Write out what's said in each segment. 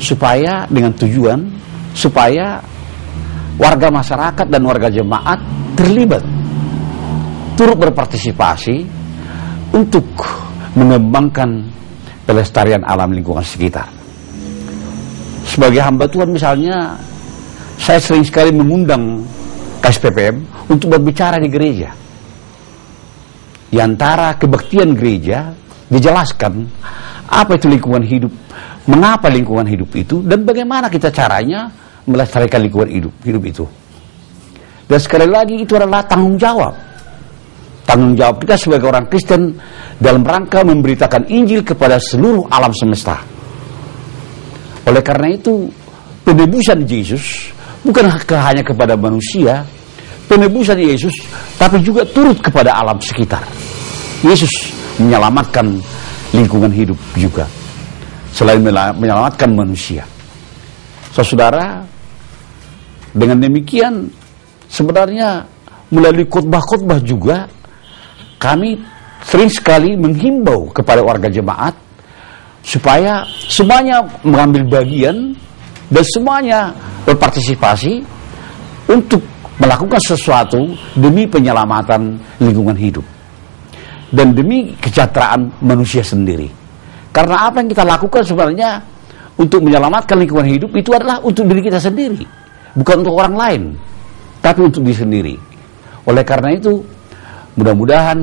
supaya dengan tujuan supaya warga masyarakat dan warga jemaat terlibat, turut berpartisipasi untuk mengembangkan pelestarian alam lingkungan sekitar. Sebagai hamba Tuhan misalnya, saya sering sekali mengundang KSPPM untuk berbicara di gereja. Di antara kebaktian gereja dijelaskan apa itu lingkungan hidup, mengapa lingkungan hidup itu, dan bagaimana kita caranya melestarikan lingkungan hidup itu. Dan sekali lagi itu adalah tanggung jawab kita sebagai orang Kristen dalam rangka memberitakan Injil kepada seluruh alam semesta. Oleh karena itu, penebusan Yesus bukan hanya kepada manusia, penebusan Yesus tapi juga turut kepada alam sekitar. Yesus menyelamatkan lingkungan hidup juga, selain menyelamatkan manusia. Saudara, dengan demikian sebenarnya melalui khotbah-khotbah juga kami sering sekali menghimbau kepada warga jemaat supaya semuanya mengambil bagian dan semuanya berpartisipasi untuk melakukan sesuatu demi penyelamatan lingkungan hidup dan demi kesejahteraan manusia sendiri. Karena apa yang kita lakukan sebenarnya untuk menyelamatkan lingkungan hidup itu adalah untuk diri kita sendiri, bukan untuk orang lain, tapi untuk diri sendiri. Oleh karena itu, mudah-mudahan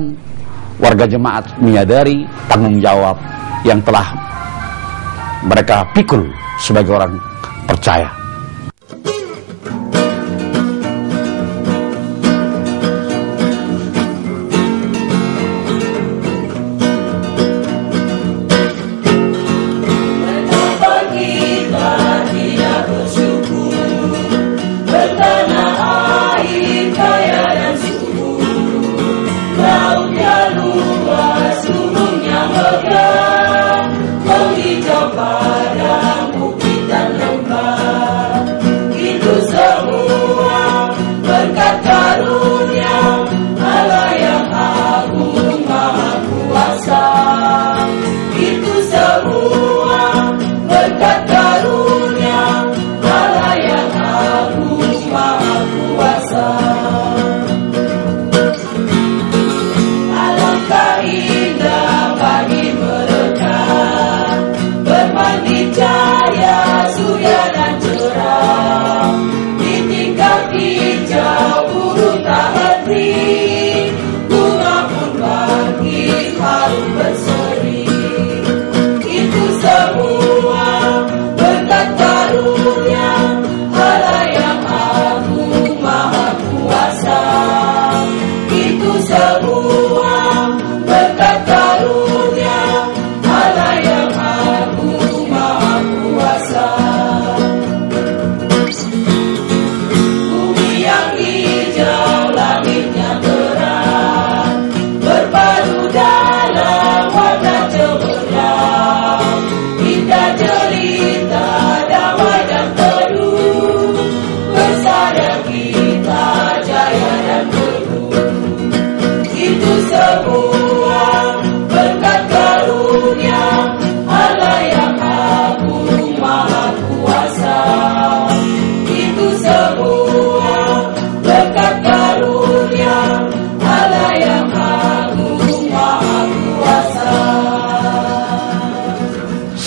warga jemaat menyadari tanggung jawab yang telah mereka pikul sebagai orang percaya.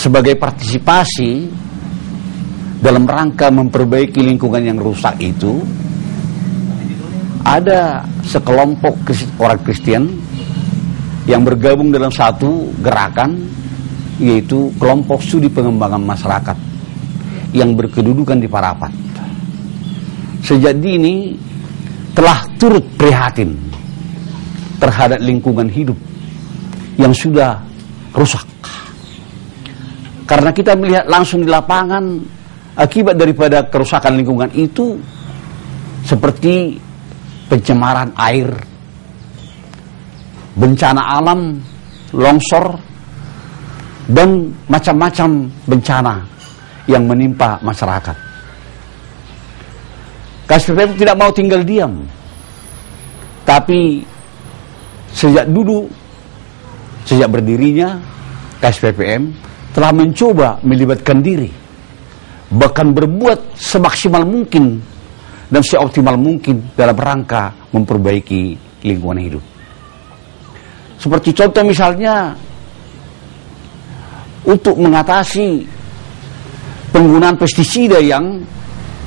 Sebagai partisipasi dalam rangka memperbaiki lingkungan yang rusak itu, ada sekelompok orang Kristen yang bergabung dalam satu gerakan, yaitu kelompok studi pengembangan masyarakat yang berkedudukan di Parapat. Sejak dini telah turut prihatin terhadap lingkungan hidup yang sudah rusak. Karena kita melihat langsung di lapangan akibat daripada kerusakan lingkungan itu seperti pencemaran air, bencana alam, longsor, dan macam-macam bencana yang menimpa masyarakat. KSPPM tidak mau tinggal diam, tapi sejak berdirinya KSPPM telah mencoba melibatkan diri bahkan berbuat semaksimal mungkin dan seoptimal mungkin dalam rangka memperbaiki lingkungan hidup. Seperti contoh misalnya, untuk mengatasi penggunaan pestisida yang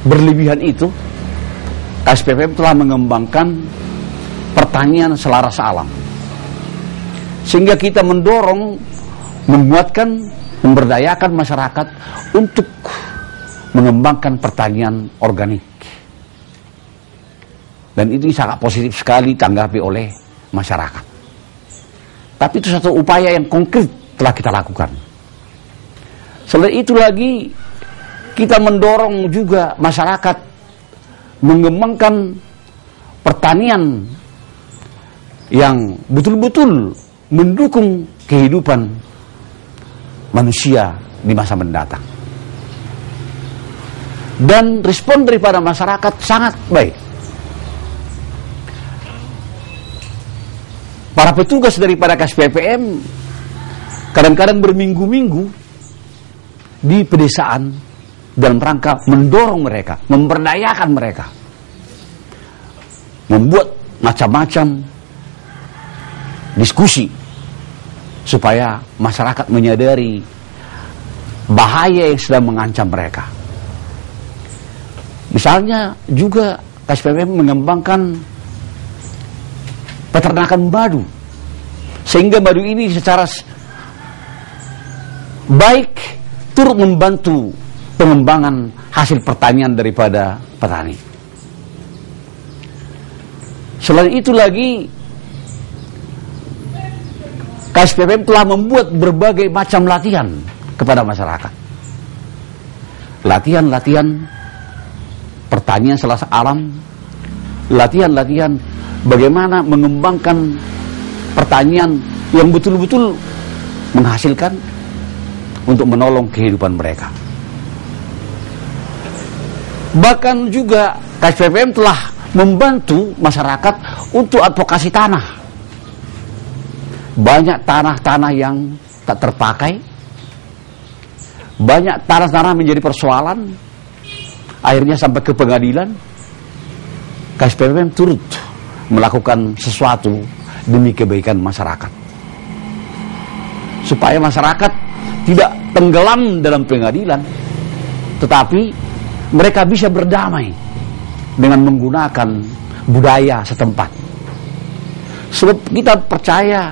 berlebihan itu, KSPPM telah mengembangkan pertanian selaras alam. Sehingga kita mendorong, menguatkan, memberdayakan masyarakat untuk mengembangkan pertanian organik. Dan itu sangat positif sekali ditanggapi oleh masyarakat. Tapi itu satu upaya yang konkret telah kita lakukan. Selain itu lagi, kita mendorong juga masyarakat mengembangkan pertanian yang betul-betul mendukung kehidupan manusia di masa mendatang. Dan respon daripada masyarakat sangat baik. Para petugas daripada KSPPM kadang-kadang berminggu-minggu di pedesaan dalam rangka mendorong mereka, memberdayakan mereka, membuat macam-macam diskusi supaya masyarakat menyadari bahaya yang sedang mengancam mereka. Misalnya juga KSPPM mengembangkan peternakan madu, sehingga madu ini secara baik turut membantu pengembangan hasil pertanian daripada petani. Selain itu lagi, KSPPM telah membuat berbagai macam latihan kepada masyarakat. Latihan-latihan pertanian selaras alam, latihan-latihan bagaimana mengembangkan pertanian yang betul-betul menghasilkan untuk menolong kehidupan mereka. Bahkan juga KSPPM telah membantu masyarakat untuk advokasi tanah. Banyak tanah-tanah yang tak terpakai, banyak tanah-tanah menjadi persoalan, akhirnya sampai ke pengadilan. KSPPM turut melakukan sesuatu demi kebaikan masyarakat, supaya masyarakat tidak tenggelam dalam pengadilan, tetapi mereka bisa berdamai dengan menggunakan budaya setempat. Sebab kita percaya,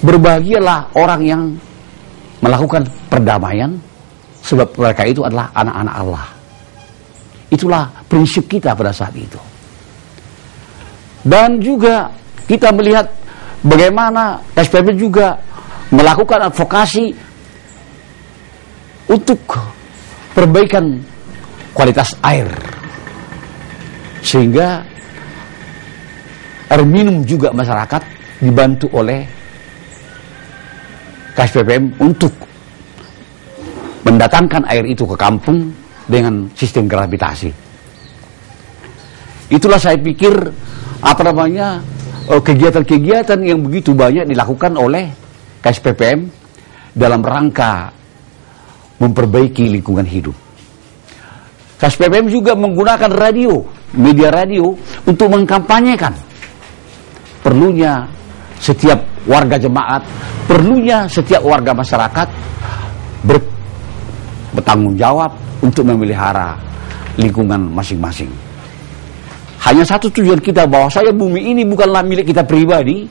berbahagialah orang yang melakukan perdamaian, sebab mereka itu adalah anak-anak Allah. Itulah prinsip kita pada saat itu. Dan juga kita melihat bagaimana KSPPM juga melakukan advokasi untuk perbaikan kualitas air, sehingga air minum juga masyarakat dibantu oleh KSPPM untuk mendatangkan air itu ke kampung dengan sistem gravitasi. Itulah saya pikir kegiatan-kegiatan yang begitu banyak dilakukan oleh KSPPM dalam rangka memperbaiki lingkungan hidup. KSPPM juga menggunakan media radio untuk mengkampanyekan perlunya setiap warga jemaat, perlunya setiap warga masyarakat bertanggung jawab untuk memelihara lingkungan masing-masing. Hanya satu tujuan kita, bahwa bumi ini bukanlah milik kita pribadi,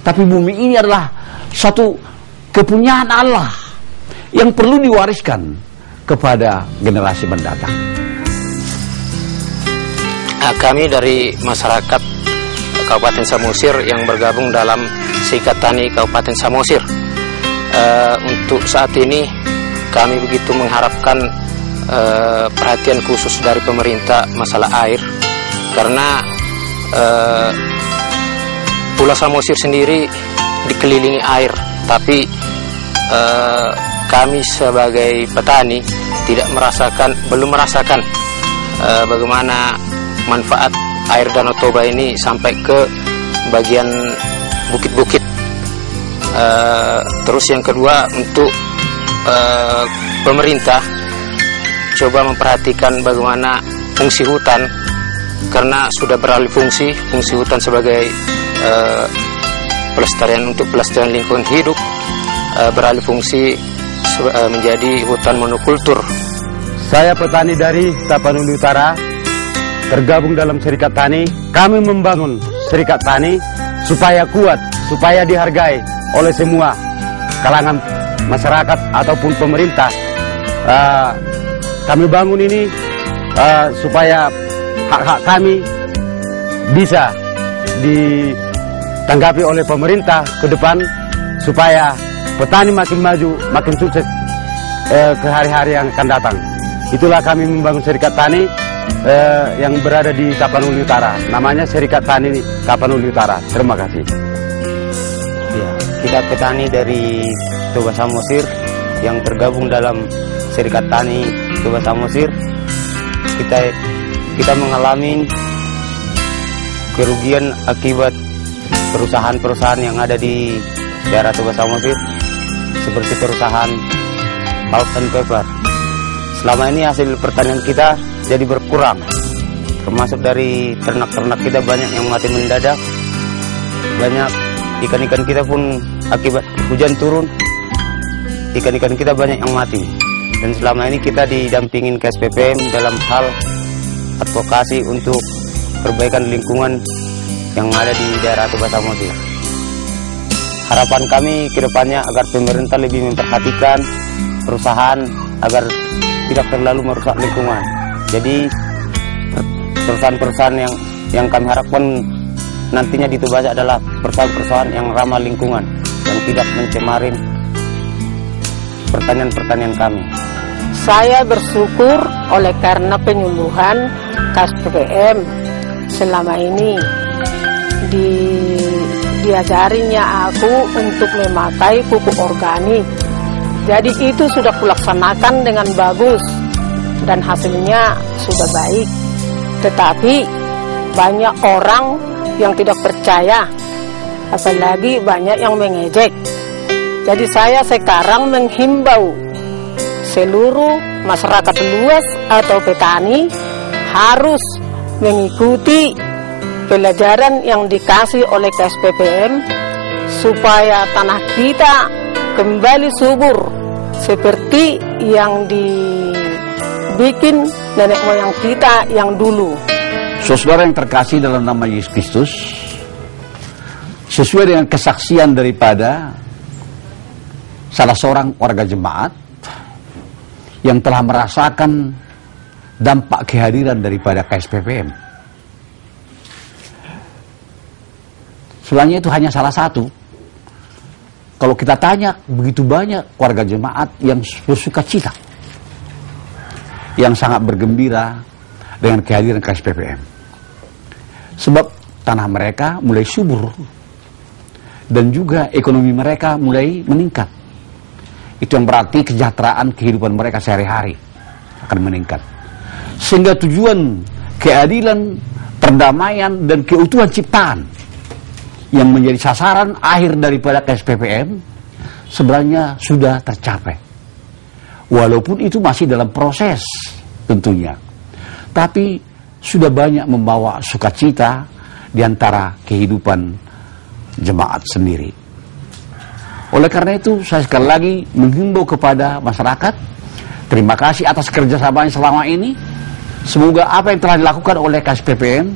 tapi bumi ini adalah satu kepunyaan Allah yang perlu diwariskan kepada generasi mendatang. Kami dari masyarakat Kabupaten Samosir yang bergabung dalam Serikat Tani Kabupaten Samosir, untuk saat ini kami begitu mengharapkan perhatian khusus dari pemerintah masalah air, karena Pulau Samosir sendiri dikelilingi air, tapi kami sebagai petani belum merasakan bagaimana manfaat air Danau Toba ini sampai ke bagian bukit-bukit. Terus yang kedua, untuk pemerintah coba memperhatikan bagaimana fungsi hutan, karena sudah beralih fungsi hutan sebagai pelestarian lingkungan hidup, beralih fungsi menjadi hutan monokultur. Saya petani dari Tapanuli Utara, tergabung dalam Serikat Tani. Kami membangun Serikat Tani supaya kuat, supaya dihargai oleh semua kalangan masyarakat ataupun pemerintah. Kami bangun ini supaya hak-hak kami bisa ditanggapi oleh pemerintah ke depan, supaya petani makin maju, makin sukses ke hari-hari yang akan datang. Itulah kami membangun Serikat Tani yang berada di Tapanuli Utara. Namanya Serikat Tani Tapanuli Utara. Terima kasih. Ya, kita petani dari Toba Samosir yang tergabung dalam Serikat Tani Toba Samosir. Kita mengalami kerugian akibat perusahaan-perusahaan yang ada di daerah Toba Samosir, seperti perusahaan Pulp and Paper. Selama ini hasil pertanian kita jadi berkurang, termasuk dari ternak-ternak kita banyak yang mati mendadak. Banyak ikan-ikan kita pun akibat hujan turun, ikan-ikan kita banyak yang mati. Dan selama ini kita didampingin ke SPPM dalam hal advokasi untuk perbaikan lingkungan yang ada di daerah Toba Samosir. Harapan kami ke depannya agar pemerintah lebih memperhatikan perusahaan agar tidak terlalu merusak lingkungan. Jadi perusahaan-perusahaan yang kami harapkan nantinya di Toba adalah perusahaan-perusahaan yang ramah lingkungan, yang tidak mencemarin pertanian-pertanian kami. Saya bersyukur oleh karena penyuluhan KSPPM selama ini diajarinya aku untuk memakai pupuk organik. Jadi itu sudah kulaksanakan dengan bagus dan hasilnya sudah baik. Tetapi banyak orang yang tidak percaya, apalagi banyak yang mengejek. Jadi saya sekarang menghimbau seluruh masyarakat luas atau petani harus mengikuti pelajaran yang dikasih oleh KSPPM supaya tanah kita kembali subur seperti yang dibikin nenek moyang kita yang dulu. Saudara yang terkasih dalam nama Yesus Kristus, sesuai dengan kesaksian daripada salah seorang warga jemaat yang telah merasakan dampak kehadiran daripada KSPPM. Sebenarnya itu hanya salah satu. Kalau kita tanya, begitu banyak warga jemaat yang bersuka cita, yang sangat bergembira dengan kehadiran KSPPM. Sebab tanah mereka mulai subur dan juga ekonomi mereka mulai meningkat. Itu yang berarti kesejahteraan kehidupan mereka sehari-hari akan meningkat. Sehingga tujuan keadilan, perdamaian, dan keutuhan ciptaan yang menjadi sasaran akhir daripada KSPPM sebenarnya sudah tercapai. Walaupun itu masih dalam proses tentunya. Tapi sudah banyak membawa sukacita di antara kehidupan jemaat sendiri. Oleh karena itu saya sekali lagi menghimbau kepada masyarakat, terima kasih atas kerjasamanya selama ini. Semoga apa yang telah dilakukan oleh KSPPM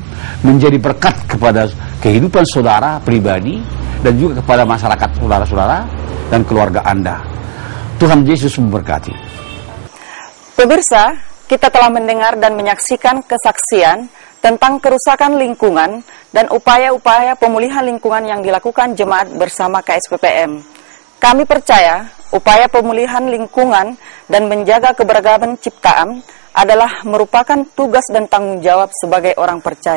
menjadi berkat kepada kehidupan saudara pribadi dan juga kepada masyarakat saudara-saudara dan keluarga Anda. Tuhan Yesus memberkati. Pemirsa, kita telah mendengar dan menyaksikan kesaksian tentang kerusakan lingkungan dan upaya-upaya pemulihan lingkungan yang dilakukan jemaat bersama KSPPM. Kami percaya upaya pemulihan lingkungan dan menjaga keberagaman ciptaan adalah merupakan tugas dan tanggung jawab sebagai orang percaya.